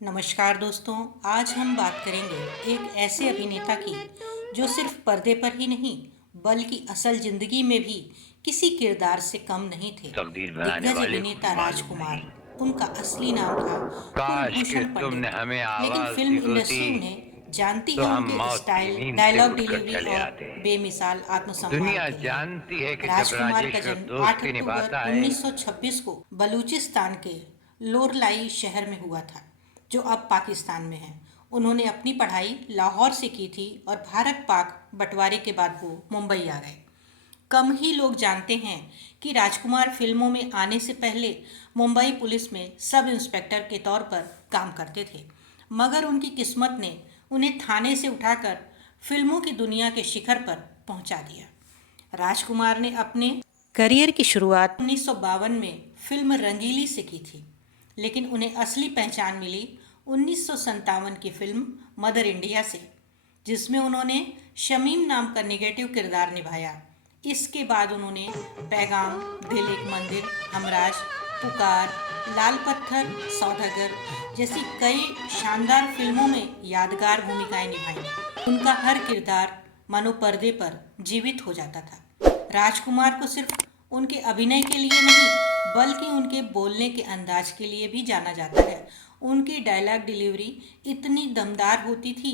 नमस्कार दोस्तों। आज हम बात करेंगे एक ऐसे अभिनेता की जो सिर्फ पर्दे पर ही नहीं बल्कि असल जिंदगी में भी किसी किरदार से कम नहीं थे। तकदीर बनाने दिग्गज वाले को अभिनेता मालूम नहीं। राजकुमार, उनका असली नाम था काश कि कुलभूषण तुमने पंडित। हमें लेकिन आवाज दी फिल्म होती इंडस्ट्री उन्हें जानती तो है हम उनके मौत की स्टाइल, नींद से डायलॉग उठकर डिलीवरी चले और आते। बेमिसाल आत्मसम्मान दुनिया के लिए। जानती है कि जब राजकुमार का राजेश्वर जन्म 8 दोस्ती अक्टूबर निभाता है 1926 को बलूचिस्तान के लोरलाई शहर में हुआ था, जो अब पाकिस्तान में है। उन्होंने अपनी पढ़ाई लाहौर से की थी और भारत पाक बंटवारे के बाद वो मुंबई आ गए। कम ही लोग जानते हैं कि राजकुमार फिल्मों में आने से पहले मुंबई पुलिस में सब इंस्पेक्टर के तौर पर काम करते थे, मगर उनकी किस्मत ने उन्हें थाने से उठाकर फिल्मों की दुनिया के शिखर पर पहुंचा दिया। राजकुमार ने अपने करियर की शुरुआत 1952 में फिल्म रंगीली से की थी, लेकिन उन्हें असली पहचान मिली 1957 की फिल्म मदर इंडिया से, जिसमें उन्होंने शमीम नाम का नेगेटिव किरदार निभाया। इसके बाद उन्होंने पैगाम, दिल एक मंदिर, हमराज, पुकार, लाल पत्थर, सौदागर जैसी कई शानदार फिल्मों में यादगार भूमिकाएं निभाई। उनका हर किरदार मानो पर्दे पर जीवित हो जाता था। राजकुमार को सिर्फ उनके अभिनय के लिए नहीं बल्कि उनके बोलने के अंदाज के लिए भी जाना जाता है। उनकी डायलॉग डिलीवरी इतनी दमदार होती थी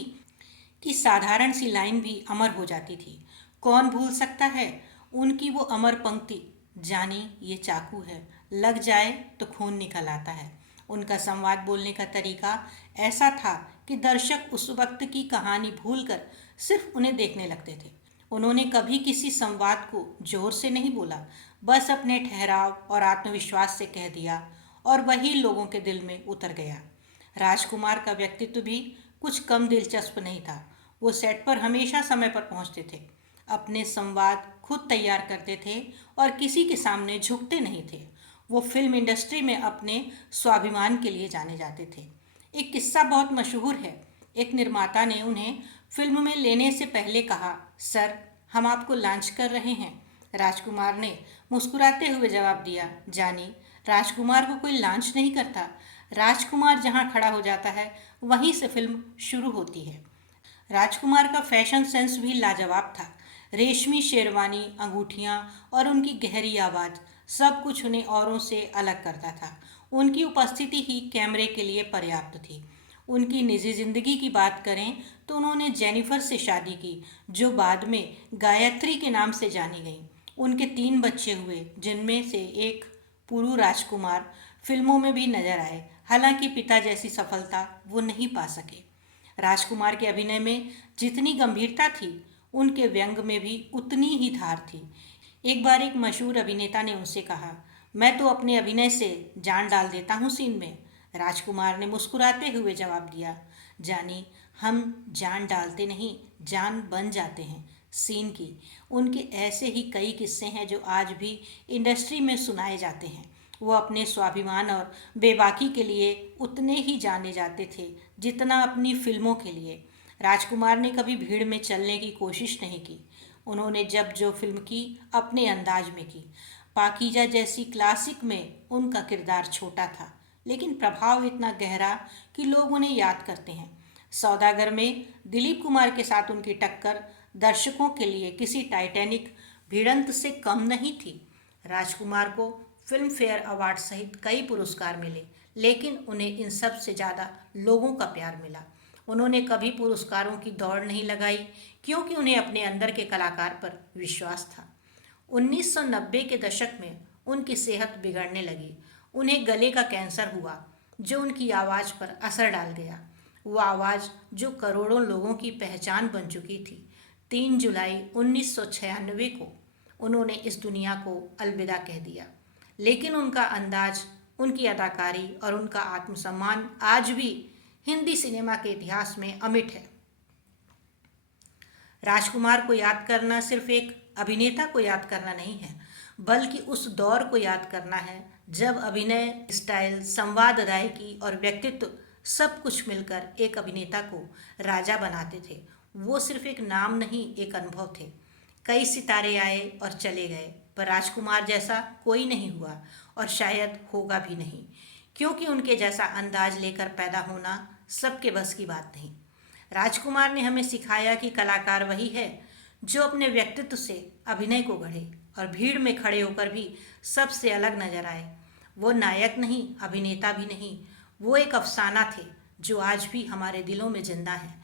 कि साधारण सी लाइन भी अमर हो जाती थी। कौन भूल सकता है उनकी वो अमर पंक्ति, जानी ये चाकू है, लग जाए तो खून निकल आता है। उनका संवाद बोलने का तरीका ऐसा था कि दर्शक उस वक्त की कहानी भूलकर सिर्फ उन्हें देखने लगते थे। उन्होंने कभी किसी संवाद को जोर से नहीं बोला, बस अपने ठहराव और आत्मविश्वास से कह दिया और वही लोगों के दिल में उतर गया। राजकुमार का व्यक्तित्व भी कुछ कम दिलचस्प नहीं था। वो सेट पर हमेशा समय पर पहुंचते थे, अपने संवाद खुद तैयार करते थे और किसी के सामने झुकते नहीं थे। वो फिल्म इंडस्ट्री में अपने स्वाभिमान के लिए जाने जाते थे। एक किस्सा बहुत मशहूर है। एक निर्माता ने उन्हें फिल्म में लेने से पहले कहा, सर, हम आपको लॉन्च कर रहे हैं। राजकुमार ने मुस्कुराते हुए जवाब दिया, जानी, राजकुमार को कोई लॉन्च नहीं करता। राजकुमार जहां खड़ा हो जाता है वहीं से फिल्म शुरू होती है। राजकुमार का फैशन सेंस भी लाजवाब था। रेशमी शेरवानी, अंगूठियां और उनकी गहरी आवाज़, सब कुछ उन्हें औरों से अलग करता था। उनकी उपस्थिति ही कैमरे के लिए पर्याप्त थी। उनकी निजी जिंदगी की बात करें तो उन्होंने जेनिफर से शादी की, जो बाद में गायत्री के नाम से जानी गई। उनके 3 बच्चे हुए, जिनमें से एक पुरु राजकुमार फिल्मों में भी नजर आए। हालांकि पिता जैसी सफलता वो नहीं पा सके। राजकुमार के अभिनय में जितनी गंभीरता थी, उनके व्यंग में भी उतनी ही धार थी। एक बार एक मशहूर अभिनेता ने उनसे कहा, मैं तो अपने अभिनय से जान डाल देता हूँ सीन में। राजकुमार ने मुस्कुराते हुए जवाब दिया, जानी, हम जान डालते नहीं, जान बन जाते हैं सीन की। उनके ऐसे ही कई किस्से हैं जो आज भी इंडस्ट्री में सुनाए जाते हैं। वो अपने स्वाभिमान और बेबाकी के लिए उतने ही जाने जाते थे जितना अपनी फिल्मों के लिए। राजकुमार ने कभी भीड़ में चलने की कोशिश नहीं की। उन्होंने जब जो फिल्म की अपने अंदाज में की। पाकीजा जैसी क्लासिक में उनका किरदार छोटा था, लेकिन प्रभाव इतना गहरा कि लोग उन्हें याद करते हैं। सौदागर में दिलीप कुमार के साथ उनकी टक्कर दर्शकों के लिए किसी टाइटैनिक भिड़ंत से कम नहीं थी। राजकुमार को फिल्म फेयर अवार्ड सहित कई पुरस्कार मिले, लेकिन उन्हें इन सब से ज़्यादा लोगों का प्यार मिला। उन्होंने कभी पुरस्कारों की दौड़ नहीं लगाई, क्योंकि उन्हें अपने अंदर के कलाकार पर विश्वास था। 1990 के दशक में उनकी सेहत बिगड़ने लगी। उन्हें गले का कैंसर हुआ, जो उनकी आवाज़ पर असर डाल गया। वो आवाज़ जो करोड़ों लोगों की पहचान बन चुकी थी। 3 जुलाई 1996 को उन्होंने इस दुनिया को अलविदा कह दिया। लेकिन उनका अंदाज, उनकी अदाकारी और उनका आत्मसम्मान आज भी हिंदी सिनेमा के इतिहास में अमिट है। राजकुमार को याद करना सिर्फ एक अभिनेता को याद करना नहीं है, बल्कि उस दौर को याद करना है जब अभिनय, स्टाइल, संवाद, अदायकी और व्यक्तित्व सब कुछ मिलकर एक अभिनेता को राजा बनाते थे। वो सिर्फ एक नाम नहीं, एक अनुभव थे। कई सितारे आए और चले गए, पर राजकुमार जैसा कोई नहीं हुआ और शायद होगा भी नहीं, क्योंकि उनके जैसा अंदाज लेकर पैदा होना सबके बस की बात नहीं। राजकुमार ने हमें सिखाया कि कलाकार वही है जो अपने व्यक्तित्व से अभिनय को गढ़े और भीड़ में खड़े होकर भी सबसे अलग नजर आए। वो नायक नहीं, अभिनेता भी नहीं, वो एक अफसाना थे जो आज भी हमारे दिलों में जिंदा हैं।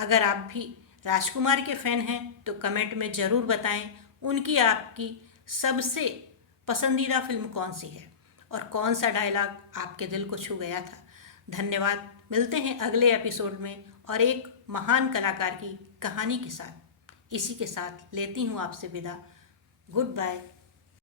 अगर आप भी राजकुमार के फैन हैं तो कमेंट में ज़रूर बताएं उनकी आपकी सबसे पसंदीदा फिल्म कौन सी है और कौन सा डायलॉग आपके दिल को छू गया था। धन्यवाद। मिलते हैं अगले एपिसोड में और एक महान कलाकार की कहानी के साथ। इसी के साथ लेती हूँ आपसे विदा। Good bye.